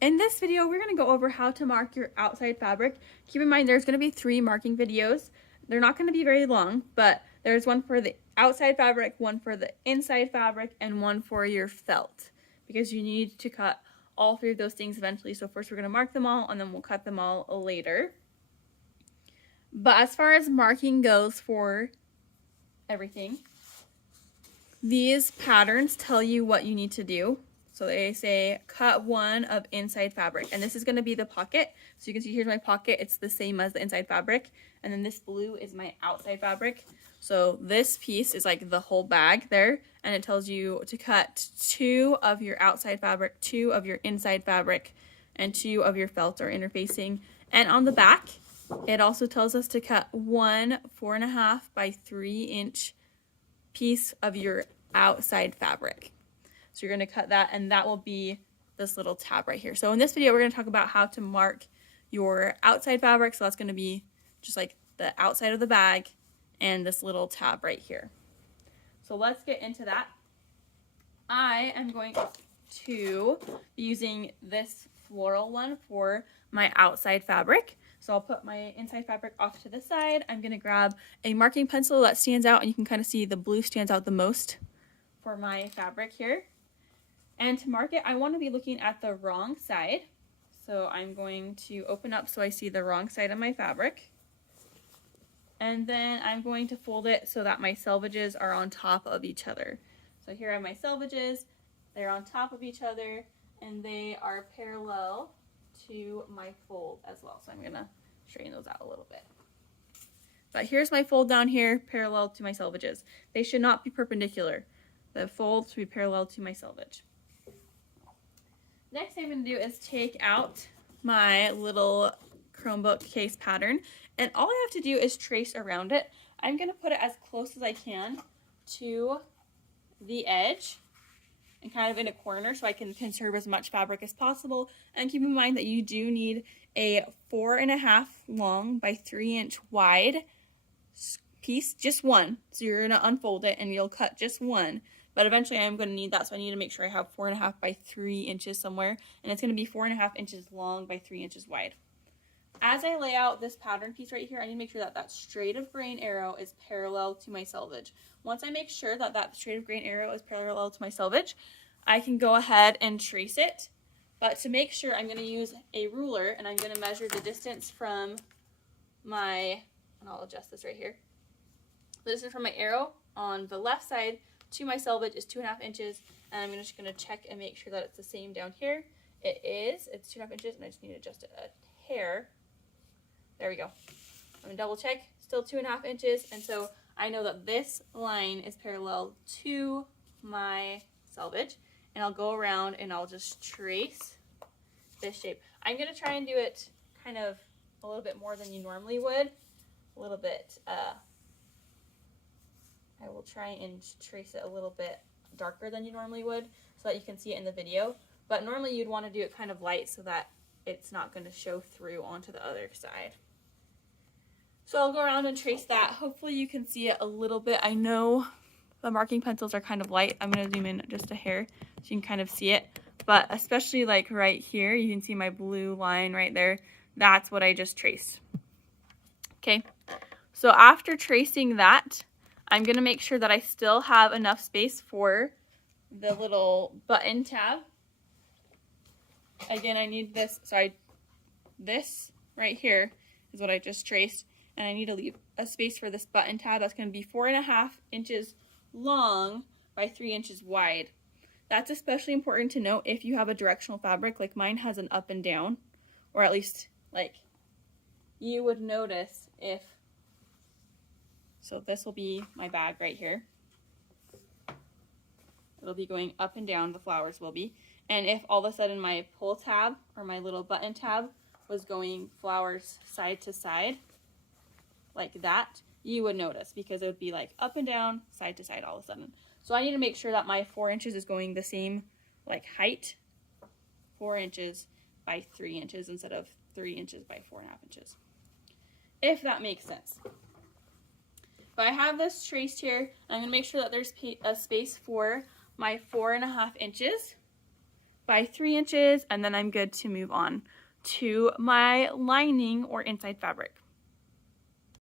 In this video, we're going to go over how to mark your outside fabric. Keep in mind there's going to be 3 marking videos. They're not going to be very long, but there's one for the outside fabric, one for the inside fabric, and one for your felt, because you need to cut all 3 of those things eventually. So first we're going to mark them all, and then we'll cut them all later. But as far as marking goes for everything, these patterns tell you what you need to do. So they say cut 1 of inside fabric, and this is going to be the pocket. So you can see here's my pocket. It's the same as the inside fabric, and then this blue is my outside fabric. So this piece is like the whole bag there, and it tells you to cut 2 of your outside fabric, 2 of your inside fabric, and 2 of your felt or interfacing. And on the back, it also tells us to cut 1 4.5 by 3 inch piece of your outside fabric. So you're going to cut that, and that will be this little tab right here. So in this video, we're going to talk about how to mark your outside fabric. So that's going to be just like the outside of the bag and this little tab right here. So let's get into that. I am going to be using this floral one for my outside fabric. So I'll put my inside fabric off to the side. I'm going to grab a marking pencil that stands out, and you can kind of see the blue stands out the most for my fabric here. And to mark it, I want to be looking at the wrong side. So I'm going to open up so I see the wrong side of my fabric. And then I'm going to fold it so that my selvages are on top of each other. So here are my selvages. They're on top of each other, and they are parallel to my fold as well. So I'm going to straighten those out a little bit. But here's my fold down here, parallel to my selvages. They should not be perpendicular. The fold should be parallel to my selvage. Next thing I'm going to do is take out my little Chormebook case pattern, and all I have to do is trace around it. I'm going to put it as close as I can to the edge and kind of in a corner so I can conserve as much fabric as possible. And keep in mind that you do need a 4.5 long by 3 inch wide piece, just one. So you're going to unfold it and you'll cut just one. But eventually I'm going to need that, so I need to make sure I have 4.5 by 3 inches somewhere. And it's going to be 4.5 inches long by 3 inches wide. As I lay out this pattern piece right here, I need to make sure that that straight of grain arrow is parallel to my selvage. Once I make sure that that straight of grain arrow is parallel to my selvage, I can go ahead and trace it. But to make sure, I'm going to use a ruler, and I'm going to measure the distance from my, and I'll adjust this right here. The distance from my arrow on the left side to my selvage is 2.5 inches, and I'm just going to check and make sure that it's the same down here. It is. It's 2.5 inches, and I just need to adjust it a hair. There we go. I'm going to double check. Still 2.5 inches, and so I know that this line is parallel to my selvage, and I'll go around and I'll just trace this shape. I'm going to try and do it kind of a little bit more than you normally would. A little bit, I will try and trace it a little bit darker than you normally would so that you can see it in the video. But normally you'd want to do it kind of light so that it's not going to show through onto the other side. So I'll go around and trace that. Hopefully you can see it a little bit. I know the marking pencils are kind of light. I'm going to zoom in just a hair so you can kind of see it. But especially like right here, you can see my blue line right there. That's what I just traced. Okay, so after tracing that, I'm going to make sure that I still have enough space for the little button tab. Again, I need this, so this right here is what I just traced, and I need to leave a space for this button tab that's going to be 4.5 inches long by 3 inches wide. That's especially important to note if you have a directional fabric, like mine has an up and down, or at least like you would notice if. So this will be my bag right here. It'll be going up and down, the flowers will be. And if all of a sudden my pull tab or my little button tab was going flowers side to side, like that, you would notice because it would be like up and down, side to side all of a sudden. So I need to make sure that my 4 inches is going the same like height, 4 inches by 3 inches instead of 3 inches by 4.5 inches. If that makes sense. But I have this traced here. I'm going to make sure that there's a space for my 4.5 inches by 3 inches, and then I'm good to move on to my lining or inside fabric.